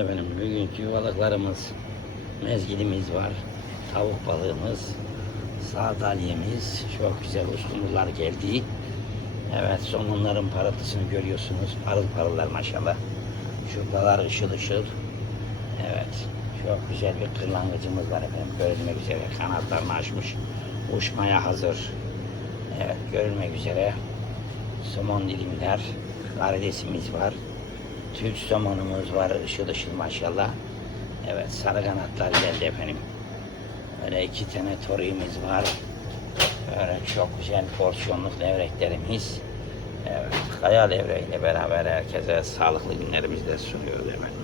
Efendim, bugünkü balıklarımız, mezgilimiz var, tavuk balığımız, sardalyemiz, çok güzel uskumrular geldi. Evet, somonların parıltısını görüyorsunuz, parıl parıllar maşallah. Şuradalar ışıl ışıl. Evet, çok güzel bir kırlangıcımız var efendim, görülmek üzere kanatlarını açmış, uçmaya hazır. Evet, görülmek üzere somon dilimler, karidesimiz var. Türk somonumuz var, ışıl ışıl maşallah. Evet, sarı kanatlar geldi efendim. Böyle 2 tane toriyimiz var. Böyle çok güzel porsiyonluk levreklerimiz. Evet, kaya levreğiyle beraber herkese sağlıklı günlerimizi de sunuyoruz efendim.